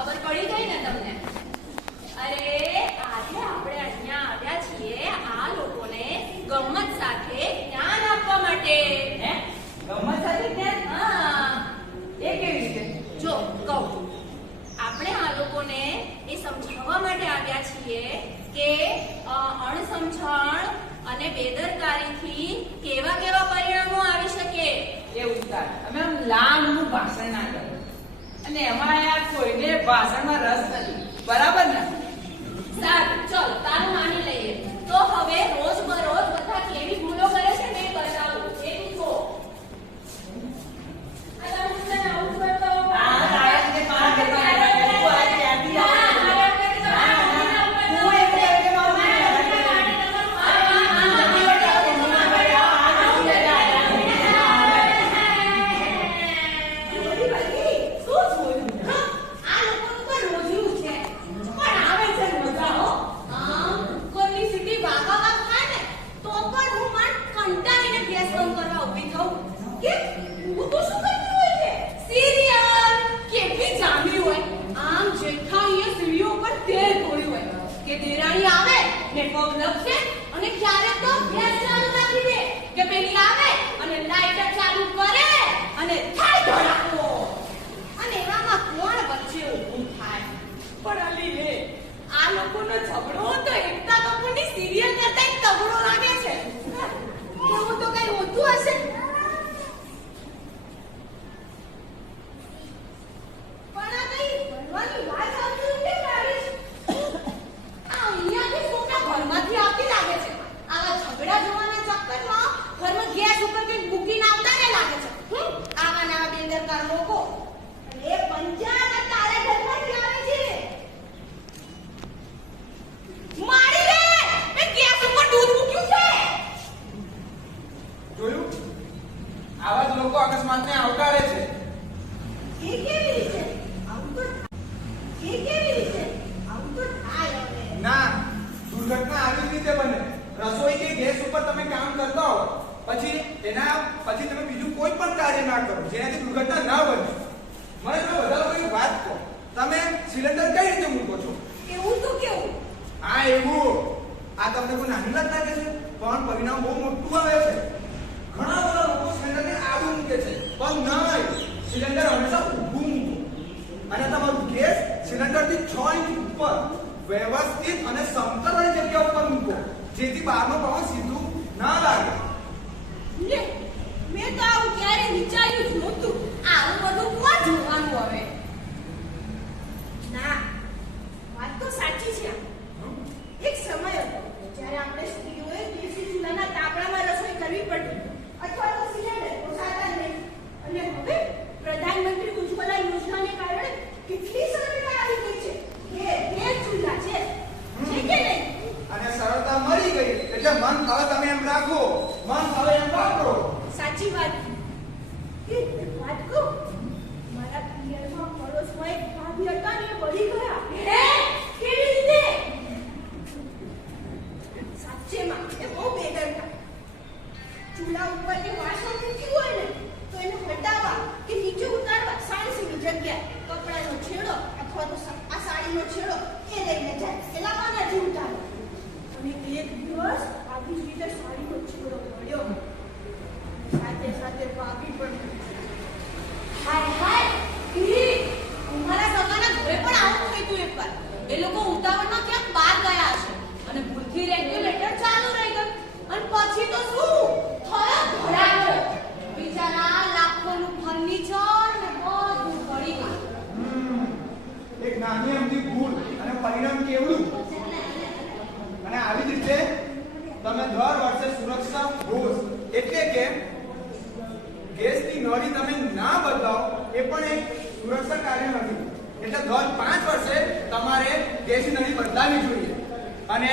ખબર પડી ગઈ ને તમને? અરે આજે આપણે અહીંયા આવ્યા છીએ આ લોકોને ગમ્મત સાથે જ્ઞાન આપવા માટે. હે? ગમ્મત સાથે જ્ઞાન? હા, એ કેવી રીતે? જો કહું, આપણે આ લોકોને એ સમજાવવા માટે આવ્યા છીએ કે અણસમજણ અને બેદરકારીથી કેવા કેવા પરિણામો આવી શકે. એ ઉસ્તાદ, અમે આમ લાંબુ ભાષણ ના કરો અને એમાં યાર કોઈને ભાષણમાં રસ નથી, બરાબર ને? સારું, ચલ તારું માની લઈએ. તો હવે રોજબરોજ બધા કેવી ભૂલો કરે છે ને એ બતાવું. એ તું જો. આ તારું છે ને આવું કરતો. આ આયા કે મારા ઘરમાં આવ્યા કે તું આ ક્યાંથી આવે? વ્યવસ્થિત અને સમતલ જગ્યા ઉપર મૂકો, જેથી બહારનો પવન સીધું ના લાગે. મેં તો આવું ક્યારે વિચાર્યું જ નહોતું. આવું બધું કોણ જોવાનું હવે? ના, વાત તો સાચી છે. એક સમય હતો જ્યારે આપણે સ્ત્રીઓએ દેશી ચૂલાના તાપણામાં રસોઈ કરવી પડતી અથવા તો સિલિન્ડર પોસાતા નહીં. અને હવે પ્રધાનમંત્રી ઉજ્જવલા યોજનાને કારણે કેટલી સરળતા આવી ગઈ છે. બે ચૂલા છે કે નહીં? અને સરળતા મળી ગઈ એટલે મન ફાવે તમે એમ રાખો, મન ફાવે એમ વાપરો. સાચી વાત. વાત કહું, મારા પિયરમાં પડોશમાં એક ભાભી હતા ને એ બળી ગયા. કેવી રીતે? સાચેમાં એ બહુ બેદરકાર. ચૂલા ઉપરથી વાસણ મૂક્યું હોય ને તો એને હટાવવા કે નીચે ઉતારવા સાણસીની જગ્યાએ કપડાનો છેડો અથવા તો આ સાડીનો છેડો એ લઈને જાય. પેલા માનાથી ઉતારે. અને એક દિવસ આવી જ રીતે સાડીનો છેડો મળ્યો. સાથે સાથે ભાભી પણ. હાય હાય, અમારા સગાના ઘરે પણ આવું થયું હતું એકવાર. એ લોકો ઉતાવળમાં ક્યાંક બહાર ગયા છે અને ભૂલથી રેગ્યુલેટર ચાલુ રહી ગયું. અને પછી તો શું થયો? ધડાકો. બિચારા લાખોનું ફર્નિચર ને બધું પડી ગયું. એક નાની અમથી ભૂલ અને પરિણામ કેવડું. અને આવી જ રીતે તમે દર વર્ષે સુરક્ષા રોજ એટલે કે ગેસની નળી તમે ના બદલાવો એ પણ એક સુરક્ષા કાર્ય નથી. એટલે દર 5 વર્ષે તમારે ગેસની નળી બદલાવી જોઈએ. અને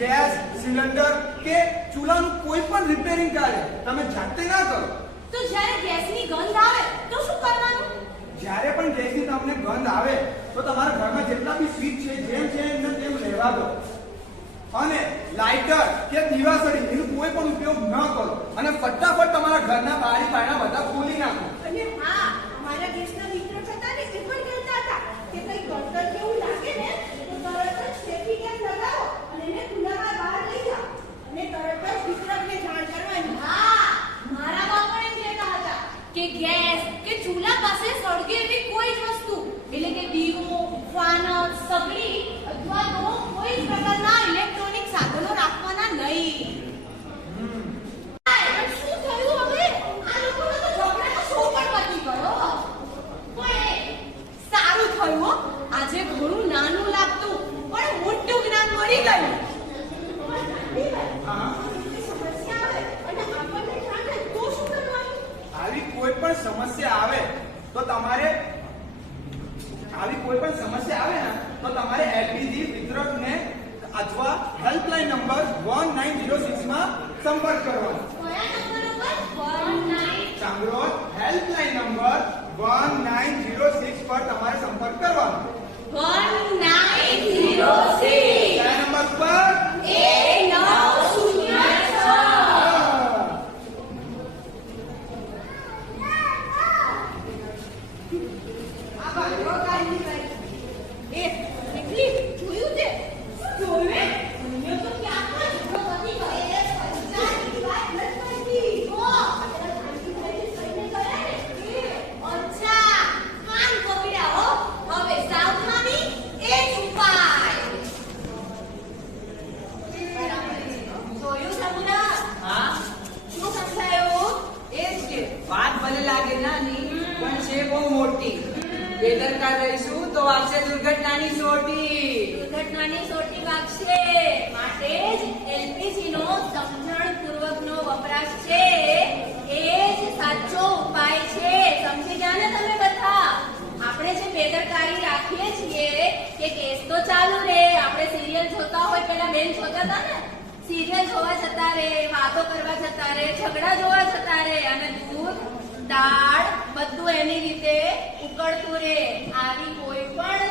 ગેસ સિલિન્ડર કે ચૂલાનું કોઈ પણ રિપેરિંગ કાર્ય તમે જાતે ના કરો. તો જ્યારે ગેસની ગંધ આવે તો શું કરવાનું? જ્યારે પણ ગેસની તમને ગંધ આવે તો તમારા ઘરમાં જેટલા બી સ્વિચ છે જેમ છે એમને તેમ રહેવા દો. અને લાઇટર કે દીવાસળી એનો કોઈ પણ ઉપયોગ ન કરો. અને ફટાફટ તમારા ઘરના બારી બારણા બધા ખોલી નાખો. અને હા, અમારા દેશના મિત્ર હતા ને એ પણ કહેતા હતા કે કઈ મોટર જેવું લાગે ને તો તરત જ સેફટી કેપ લગાવો અને એને ખુલ્લામાં બહાર લઈ જાઓ અને તરત જ વિક્રમને જાણ કરવાની. હા, મારા બા પણ એમ કહેતા હતા કે ગેસ કે ચૂલા પાસે સળગે એવી કોઈ જ વસ્તુ એટલે કે દીવો, ફાનસ, સગડી અથવા તો કોઈ જ પ્રકારના ઇલેક્ટ્રોનિક સાધનો રાખવાના નહીં. પણ શું થયું હવે? આ લોકોનો તો ઝઘડાનો શો પણ પતી ગયો. પણ સારું થયું હો. આજે ઘણું નાનું લાગતું પણ મોટું જ્ઞાન મળી ગયું. હા સમસ્યા આવે અને આપણને જાણ થાય તો શું કરવાનું? આવી કોઈ પણ સમસ્યા આવે તો તમારે એલપીજી વિતરકને અથવા હેલ્પલાઇન નંબર 1906 માં સંપર્ક કરવાનો. કયા નંબર ઉપર? 19 સાંભળો, હેલ્પલાઇન નંબર 1906 પર તમારે સંપર્ક કરવાનો. 1906 કયા નંબર પર? આ બાળકો કાઢી કાઢી. એ નીકળી જોયું તે? જોયું એ? અહીંયા તો ક્યાંક જ ઝઘડો પતી ગયો. એ પંચાયતની વાત નથી કરતી. જો આપણે શાંતિભાઈને કહીને ગયા ને એ. અચ્છા, કાન પકડ્યા હો. હવે સાવધાની એ જ ઉપાય. જોયું સમુદ્ર? હા શું સમજાયું? એ જ કે વાત ભલે લાગે નાની પણ છે બહુ મોટી. બેદરકાર રહીશું તો આવશે દુર્ઘટનાની સોટી. દુર્ઘટનાની સોટી વાગશે. માટે જ એલપીજી નો સમજણપૂર્વકનો વપરાશ છે એ જ સાચો ઉપાય છે. સમજી ગયા ને તમે બધા? આપણે જે બેદરકારી રાખીએ છીએ કે કેસ તો ચાલુ રે, આપણે સિરિયલ જોતા હોય, પેલા બેન જોતા હતા ને, સિરિયલ જોવા જતા રે, વાતો કરવા જતા રે, ઝઘડા જોવા જતા રે અને દૂધ, દાળ બધું એની રીતે ઉકળતું રે. આવી કોઈ પણ